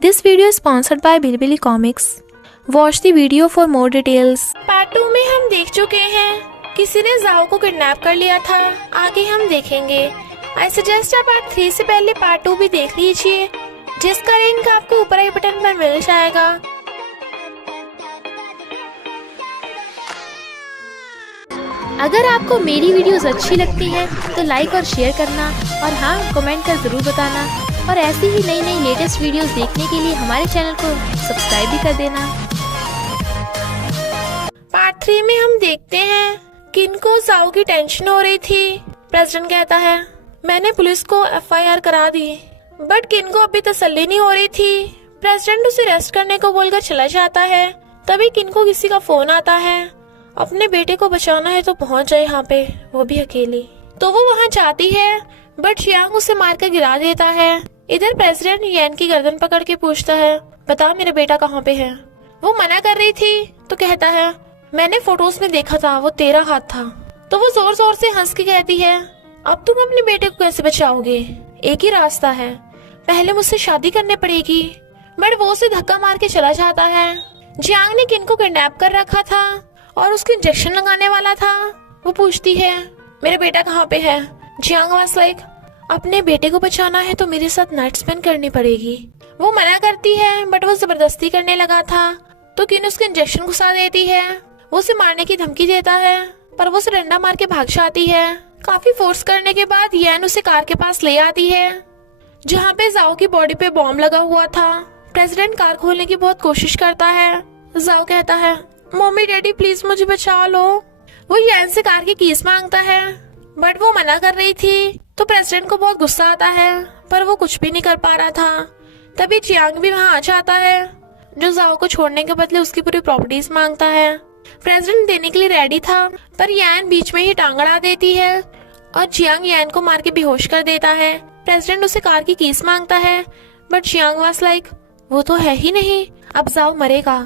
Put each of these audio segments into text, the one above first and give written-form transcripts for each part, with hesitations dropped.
This video is sponsored by Bilibili Comics. Watch the video for more details. Part 2 में हम देख चुके हैं किसी ने जाओ को किडनैप कर लिया था। आगे हम देखेंगे। आई सजेस्ट आप पार्ट 3 से पहले पार्ट 2 भी देख लीजिए, जिसका लिंक आपको ऊपर आई बटन पर मिल जाएगा। अगर आपको मेरी वीडियोस अच्छी लगती है तो लाइक और शेयर करना, और हाँ, कमेंट कर ज़रूर बताना। और ऐसी ही नई नई लेटेस्ट वीडियोस देखने के लिए हमारे चैनल को सब्सक्राइब भी कर देना। पार्ट 3 में हम देखते हैं किनको जाओ की टेंशन हो रही थी। प्रेसिडेंट कहता है मैंने पुलिस को FIR करा दी, बट किनको अभी तसल्ली नहीं हो रही थी। प्रेसिडेंट उसे अरेस्ट करने को बोलकर चला जाता है। तभी किनको किसी का फोन आता है, अपने बेटे को बचाना है तो पहुंच जाए यहाँ पे, वो भी अकेली। तो वो वहाँ जाती है, बट जियांग उसे मारकर गिरा देता है। इधर प्रेसिडेंट यैन की गर्दन पकड़ के पूछता है बता मेरा बेटा कहाँ पे है। वो मना कर रही थी तो कहता है मैंने फोटोज में देखा था, वो तेरा हाथ था। तो वो जोर जोर से हंस के कहती है अब तुम अपने बेटे को कैसे बचाओगे, एक ही रास्ता है, पहले मुझसे शादी करनी पड़ेगी। बट वो उसे धक्का मार के चला जाता है। जियांग ने किन को किडनैप कर रखा था और उसको इंजेक्शन लगाने वाला था। वो पूछती है मेरा बेटा कहाँ पे है। जियांग वाज लाइक अपने बेटे को बचाना है तो मेरे साथ नाइट स्पेंड करनी पड़ेगी। वो मना करती है, बट वो जबरदस्ती करने लगा था। तो किन उसके इंजेक्शन घुसा देती है। वो उसे मारने की धमकी देता है, पर वो उसे डंडा मार के भाग जाती है। काफी फोर्स करने के बाद यैन उसे कार के पास ले आती है, जहाँ पे जाओ की बॉडी पे बॉम्ब लगा हुआ था। प्रेसिडेंट कार खोलने की बहुत कोशिश करता है। जाओ कहता है मम्मी डैडी प्लीज मुझे बचा लो। वो यैन से कार की कीज मांगता है, बट वो मना कर रही थी। तो प्रेसिडेंट को बहुत गुस्सा आता है, पर वो कुछ भी नहीं कर पा रहा था। तभी जियांग भी वहाँ आ जाता है, जो जाओ को छोड़ने के बदले उसकी पूरी प्रॉपर्टीज मांगता है। प्रेसिडेंट देने के लिए रेडी था, पर यैन बीच में ही टांग अड़ा देती है और जियांग यैन को मार के बेहोश कर देता है। प्रेसिडेंट उसे कार की कीज मांगता है, बट जियांग वाज लाइक वो तो है ही नहीं, अब जाओ मरेगा।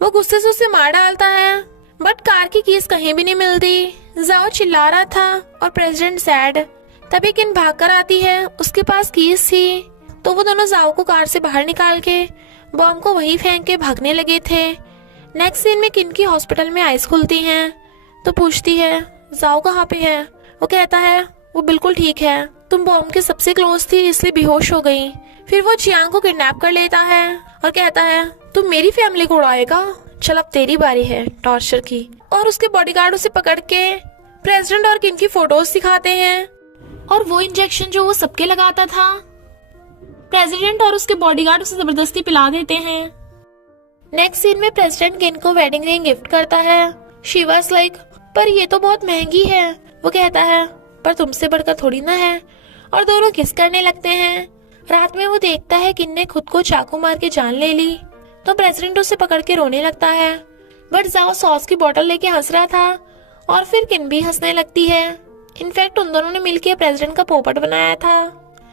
वो गुस्से से उसे मार डालता है, बट कार की कीज कहीं भी नहीं मिलती। जाओ चिल्ला रहा था और प्रेसिडेंट सैड। तभी किन भाग कर आती है, उसके पास कीज थी। तो वो दोनों जाओ को कार से बाहर निकाल के बॉम्ब को वहीं फेंक के भागने लगे थे। नेक्स्ट सीन में किन की हॉस्पिटल में आइज खुलती हैं। तो पूछती है जाओ कहाँ पे है। वो कहता है वो बिल्कुल ठीक है, तुम बॉम्ब के सबसे क्लोज थी इसलिए बेहोश हो गई। फिर वो जियांग को किडनैप कर लेता है और कहता है तुम मेरी फैमिली को उड़ाएगा, चल अब तेरी बारी है टॉर्चर की। और उसके बॉडीगार्ड उसे पकड़ के प्रेसिडेंट और किन की फोटोज दिखाते हैं, और वो इंजेक्शन जो वो सबके लगाता था प्रेसिडेंट और उसके बॉडीगार्ड उसे जबरदस्ती पिला देते हैं। नेक्स्ट सीन में प्रेसिडेंट किन को वेडिंग रिंग गिफ्ट करता है। शी वाज लाइक पर ये तो बहुत महंगी है। वो कहता है पर तुमसे बढ़कर थोड़ी ना है, और दोनों किस करने लगते हैं। रात में वो देखता है किन ने खुद को चाकू मार के जान ले ली। तो प्रेसिडेंट उसे पकड़ के रोने लगता है, बट जाओ सॉस की बोतल लेके हंस रहा था, और फिर किन भी हंसने लगती है। इनफैक्ट उन दोनों ने मिलकर प्रेसिडेंट का पोपट बनाया था।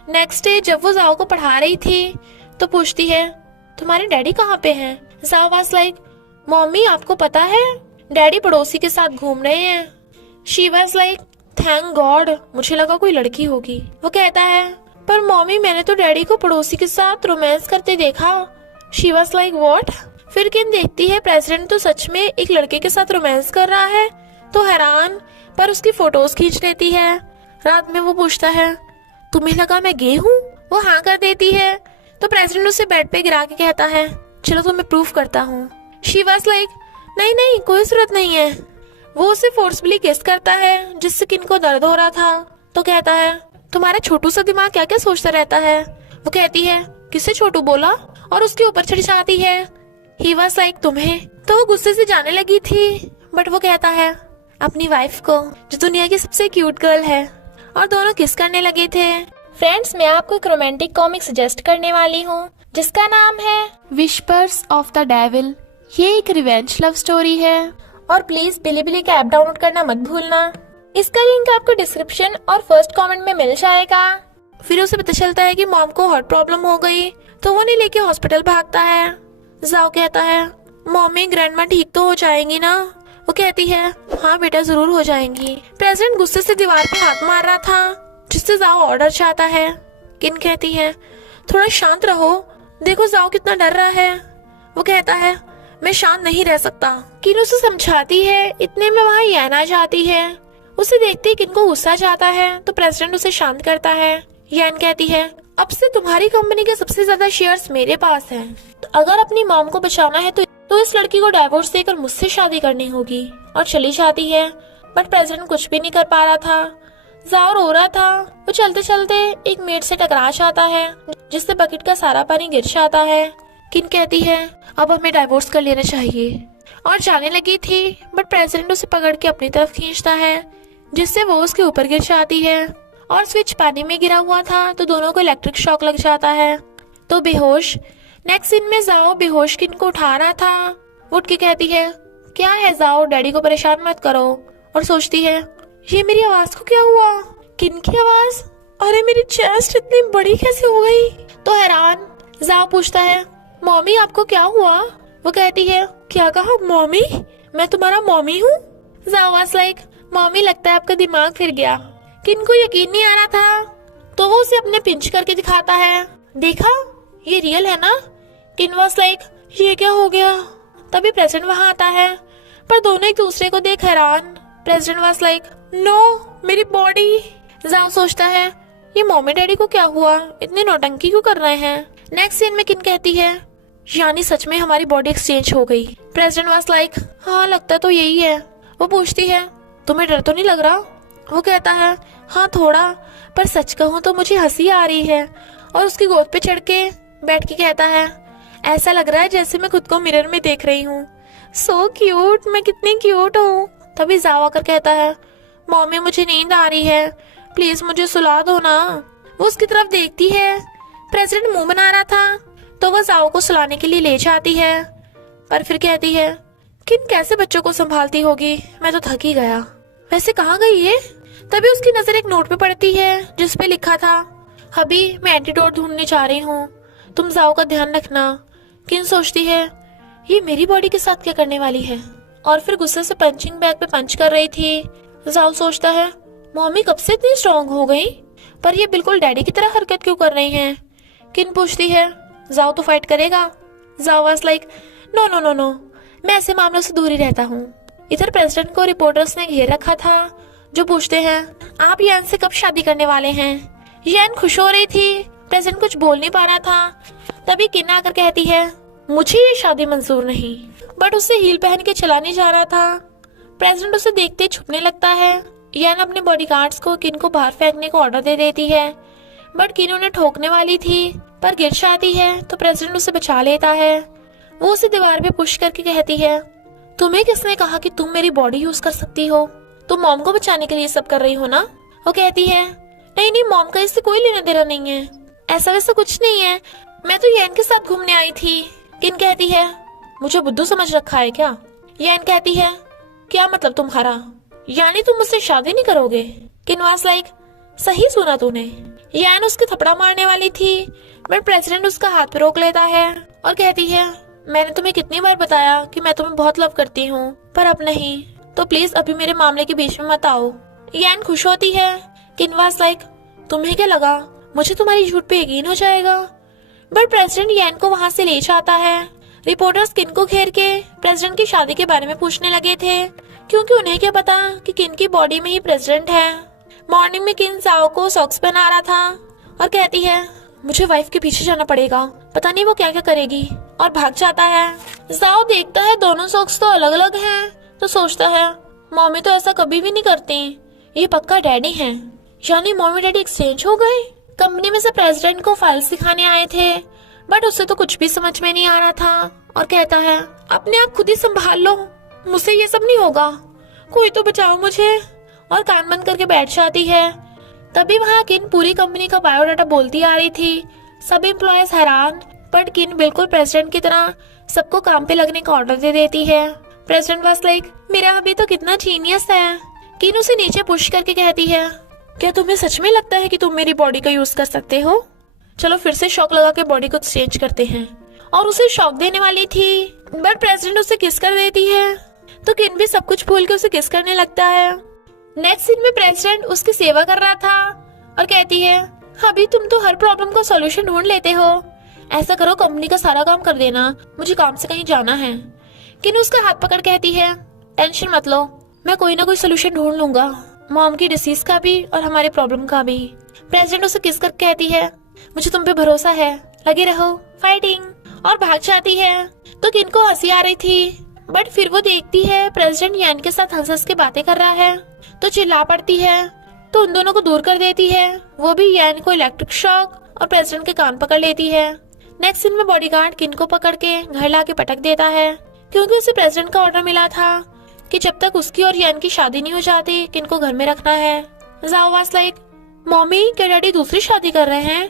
नेक्स्ट डे जब वो जाओ को पढ़ा रही थी तो पूछती है तुम्हारे डैडी कहाँ पे हैं। जाओ वाज लाइक मम्मी आपको पता है डैडी पड़ोसी के साथ घूम रहे हैं। She was like thank God, मुझे लगा कोई लड़की होगी। वो कहता है पर मम्मी मैंने तो डैडी को पड़ोसी के साथ रोमांस करते देखा। She was like what. फिर किन देखती है प्रेसिडेंट तो सच में एक लड़के के साथ रोमांस कर रहा है, तो हैरान, पर उसकी फोटोज खींच लेती है। रात में वो पूछता है तुम्हें लगा मैं गे हूँ। वो हाँ कर देती है। तो प्रेसिडेंट उसे बेड पे गिरा के कहता है चलो तुम्हें प्रूफ करता हूँ। शी वाज लाइक नहीं नहीं कोई जरूरत नहीं है। वो उसे फोर्सफुली किस करता है, जिससे किन को दर्द हो रहा था। तो कहता है तुम्हारा छोटू सा दिमाग क्या क्या सोचता रहता है। वो कहती है किससे छोटू बोला, और उसके ऊपर चढ़ जाती है। ही वाज लाइक तुम्हें। तो वो गुस्से से जाने लगी थी, बट वो कहता है अपनी वाइफ को, जो दुनिया की सबसे क्यूट गर्ल है, और दोनों किस करने लगे थे। फ्रेंड्स मैं आपको एक रोमांटिक कॉमिक सजेस्ट करने वाली हूँ, जिसका नाम है विस्पर्स ऑफ द डेविल। ये एक रिवेंज लव स्टोरी है, और प्लीज बिलीबिली का ऐप डाउनलोड करना मत भूलना। इसका लिंक आपको डिस्क्रिप्शन और फर्स्ट कमेंट में मिल जाएगा। फिर उसे पता चलता है कि मॉम को हार्ट प्रॉब्लम हो गई, तो वो नहीं लेके हॉस्पिटल भागता है। जाओ कहता है मम्मी ग्रैंडमा ठीक तो हो जाएंगी ना। वो कहती है हाँ बेटा जरूर हो जाएंगी। प्रेसिडेंट गुस्से से दीवार पे हाथ मार रहा था, जिससे जाओ ऑर्डर चाहता है। किन कहती है थोड़ा शांत रहो, देखो जाओ कितना डर रहा है। वो कहता है मैं शांत नहीं रह सकता। किन उसे समझाती है, इतने में वहाँ यान आ जाती है। उसे देखते ही किन को गुस्सा जाता है तो प्रेसिडेंट उसे शांत करता है। यान कहती है अब से तुम्हारी कंपनी के सबसे ज्यादा शेयर्स मेरे पास हैं। तो अगर अपनी मॉम को बचाना है तो इस लड़की को डाइवोर्स देकर मुझसे शादी करनी होगी। और चली जाती है। बट प्रेसिडेंट कुछ भी नहीं कर पा रहा था। जाओ रो रहा था। वो चलते चलते एक मेड से टकरा जाता है जिससे बकेट का सारा पानी गिर जाता है। किन कहती है अब हमें डाइवोर्स कर लेना चाहिए और जाने लगी थी। बट प्रेसिडेंट उसे पकड़ के अपनी तरफ खींचता है जिससे वो उसके ऊपर गिर जाती है और स्विच पानी में गिरा हुआ था तो दोनों को इलेक्ट्रिक शॉक लग जाता है तो बेहोश। नेक्स्ट सीन में जाओ बेहोश किन को उठा रहा था। वो उठ के कहती है क्या है जाओ, डैडी को परेशान मत करो। और सोचती है ये मेरी आवाज को क्या हुआ, किन की आवाज, अरे मेरी चेस्ट इतनी बड़ी कैसे हो गई। तो हैरान जाओ पूछता है मॉमी आपको क्या हुआ। वो कहती है क्या कहा मॉमी, मैं तुम्हारा मॉमी हूँ। जाओ वाज लाइक मॉमी लगता है आपका दिमाग फिर गया। किन को यकीन नहीं आ रहा था तो वो उसे अपने पिंच करके दिखाता है, देखा ये रियल है ना। किन वाज लाइक ये क्या हो गया। तभी प्रेसिडेंट वहां आता है पर दोनों एक दूसरे को देख हैरान। प्रेसिडेंट वाज लाइक नो मेरी बॉडी। जाओ सोचता है ये मम्मी डैडी को क्या हुआ, इतनी नौटंकी क्यों कर रहे हैं। नेक्स्ट सीन में किन कहती है यानी सच में हमारी बॉडी एक्सचेंज हो गई। प्रेसिडेंट वाज लाइक हाँ लगता तो यही है। वो पूछती है तुम्हें डर तो नहीं लग रहा। वो कहता है हाँ थोड़ा, पर सच कहूँ तो मुझे हंसी आ रही है। और उसकी गोद पे चढ़ के बैठ के कहता है ऐसा लग रहा है जैसे मैं खुद को मिरर में देख रही हूँ। सो क्यूट, मैं कितनी क्यूट हूँ। तभी जाओ आकर कहता है मम्मी मुझे नींद आ रही है, प्लीज मुझे सुला दो ना। वो उसकी तरफ देखती है। प्रेसिडेंट मुंह बना रहा था तो वह जाओ को सुलाने के लिए ले जाती है पर फिर कहती है किन कैसे बच्चों को संभालती होगी, मैं तो थक ही गया। वैसे कहाँ गई ये। तभी उसकी नजर एक नोट पे पड़ती है जिस पे लिखा था अभी मैं एंटीडोट ढूंढने जा रही हूँ, तुम जाओ का ध्यान रखना। किन सोचती है ये मेरी बॉडी के साथ क्या करने वाली है और फिर गुस्से से पंचिंग बैग पे पंच कर रही थी। जाओ सोचता है मम्मी कब से इतनी स्ट्रांग हो गई, पर ये बिल्कुल डैडी की तरह हरकत क्यों कर रही हैं। किन पूछती है जाओ तो फाइट करेगा। जाओ was like no no no no, मैं ऐसे मामलों से दूर ही रहता हूँ। इधर प्रेसिडेंट को रिपोर्टर्स ने घेर रखा था जो पूछते हैं आप यान से कब शादी करने वाले हैं। यान खुश हो रही थी, प्रेसिडेंट कुछ बोल नहीं पा रहा था। तभी किन आकर कहती है मुझे ये शादी मंजूर नहीं। बट उसे हील पहन के चलाने जा रहा था। प्रेसिडेंट उसे देखते छुपने लगता है। यान अपने बॉडीगार्ड्स को किन को बाहर फेंकने को ऑर्डर दे देती है बट किन उन्हें ठोकने वाली थी पर गिर जाती है तो प्रेसिडेंट उसे बचा लेता है। वो उसे दीवार पे पुश करके कहती है तुम्हें किसने कहा कि तुम मेरी बॉडी यूज कर सकती हो, तुम मॉम को बचाने के लिए सब कर रही हो ना। वो कहती है नहीं नहीं मॉम का इससे कोई लेना देना नहीं है, ऐसा वैसा कुछ नहीं है, मैं तो यान के साथ घूमने आई थी। किन कहती है मुझे बुद्धू समझ रखा है क्या। यान कहती है क्या मतलब तुम्हारा, यानी तुम मुझसे शादी नहीं करोगे। किन वाज लाइक सही सुना तूने। यान उसके थपड़ा मारने वाली थी बट प्रेसिडेंट उसका हाथ पे रोक लेता है और कहती है मैंने तुम्हें कितनी बार बताया कि मैं तुम्हें बहुत लव करती हूँ पर अब नहीं, तो प्लीज अभी मेरे मामले के बीच में मत आओ। यान खुश होती है। किन वाज लाइक तुम्हें क्या लगा मुझे तुम्हारी झूठ पे यकीन हो जाएगा। बट प्रेसिडेंट यान को वहाँ से ले जाता है। रिपोर्टर्स किन को घेर के प्रेसिडेंट की शादी के बारे में पूछने लगे थे क्योंकि उन्हें क्या पता कि किन की बॉडी में ही प्रेसिडेंट है। मॉर्निंग में किन जाओ को सॉक्स पहना रहा था और कहती है मुझे वाइफ के पीछे जाना पड़ेगा, पता नहीं वो क्या क्या करेगी, और भाग जाता है। जाओ देखता है दोनों सॉक्स तो अलग अलग हैं तो सोचता है मम्मी तो ऐसा कभी भी नहीं करती, ये पक्का डैडी हैं, यानी मम्मी डैडी एक्सचेंज हो गए। कंपनी में से प्रेसिडेंट को फाइल्स दिखाने आए थे बट उसे तो कुछ भी समझ में नहीं आ रहा था और कहता है अपने आप खुद ही संभाल लो, मुझसे ये सब नहीं होगा, कोई तो बचाओ मुझे, और कान बंद करके बैठ जाती है। तभी वहाँ किन पूरी कंपनी का बायोडाटा बोलती आ रही थी। सभी एम्प्लॉयज हैरान बट किन बिल्कुल प्रेसिडेंट की तरह सबको काम पे लगने का ऑर्डर दे देती है। प्रेसिडेंट वाज लाइक मेरा अभी तो कितना जीनियस है। किन उसे नीचे पुश करके कहती है क्या तुम्हें सच में लगता है कि तुम मेरी बॉडी का यूज कर सकते हो, चलो फिर से शॉक लगा के बॉडी को एक्सचेंज करते हैं। और उसे शॉक देने वाली थी बट प्रेसिडेंट उसे किस कर देती है तो किन भी सब कुछ भूल के उसे किस करने लगता है। नेक्स्ट सीन में प्रेसिडेंट उसकी सेवा कर रहा था और कहती है अभी तुम तो हर प्रॉब्लम का सॉल्यूशन ढूंढ लेते हो, ऐसा करो, कंपनी का सारा काम कर देना, मुझे काम से कहीं जाना है। किन उसका हाथ पकड़ कहती है, टेंशन मत लो, मैं कोई ना कोई सोल्यूशन ढूंढ लूंगा, मॉम की डिसीज का भी और हमारे प्रॉब्लम का भी। प्रेसिडेंट उसे किस कर कहती है, मुझे तुम पे भरोसा है, लगे रहो, फाइटिंग, और भाग जाती है। तो किन को हंसी आ रही थी, बट फिर वो देखती है प्रेसिडेंट यान के साथ हंस हंस के बातें कर रहा है, तो चिल्ला पड़ती है, तो उन दोनों को दूर कर देती है। वो भी यान को इलेक्ट्रिक शॉक और प्रेसिडेंट के कान पकड़ लेती है। नेक्स्ट सीन में बॉडीगार्ड किन को पकड़ के घर लाके पटक देता है, क्योंकि उसे प्रेसिडेंट का ऑर्डर मिला था कि जब तक उसकी और यान की शादी नहीं हो जाती किन को घर में रखना है। ज़ाओ वाज लाइक, मम्मी क्या डैडी दूसरी शादी कर रहे हैं?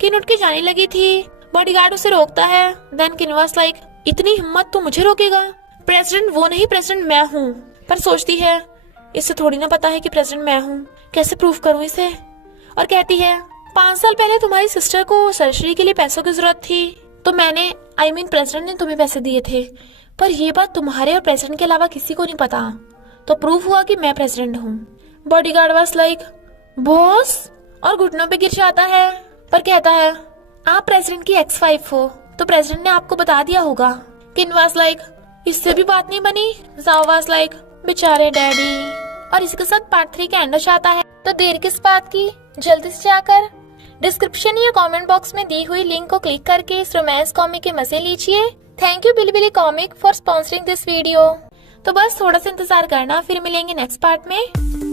किन उठ के जाने लगी थी, बॉडीगार्ड उसे रोकता है। देन किन वाज लाइक, इतनी हिम्मत तो मुझे रोकेगा? प्रेसिडेंट वो नहीं, प्रेसिडेंट मैं हूँ। पर सोचती है इसे थोड़ी ना पता है कि प्रेसिडेंट मैं हूँ, कैसे प्रूव करूँ इसे। और कहती है 5 साल पहले तुम्हारी सिस्टर को सर्जरी के लिए पैसों की जरूरत थी, तो मैंने प्रेसिडेंट ने तुम्हें पैसे दिए थे, पर ये बात तुम्हारे और प्रेसिडेंट के अलावा किसी को नहीं पता, तो प्रूफ हुआ कि मैं प्रेसिडेंट हूँ। बॉडीगार्ड वाज लाइक, बॉस, और घुटनों पे गिर जाता है, पर कहता है आप प्रेसिडेंट की एक्स वाइफ हो, तो प्रेसिडेंट ने आपको बता दिया होगा। किन वाज लाइक, इससे भी बात नहीं बनी। ज़ाओ वाज लाइक, बेचारे डैडी। और इसी के साथ पार्ट 3 का एंड हो जाता है। तो देर किस बात की, जल्दी से जाकर डिस्क्रिप्शन या कमेंट बॉक्स में दी हुई लिंक को क्लिक करके इस रोमांस कॉमिक के मजे लीजिए। Thank you Bilibili comic for sponsoring this video. तो बस थोड़ा सा इंतजार करना, फिर मिलेंगे नेक्स्ट पार्ट में।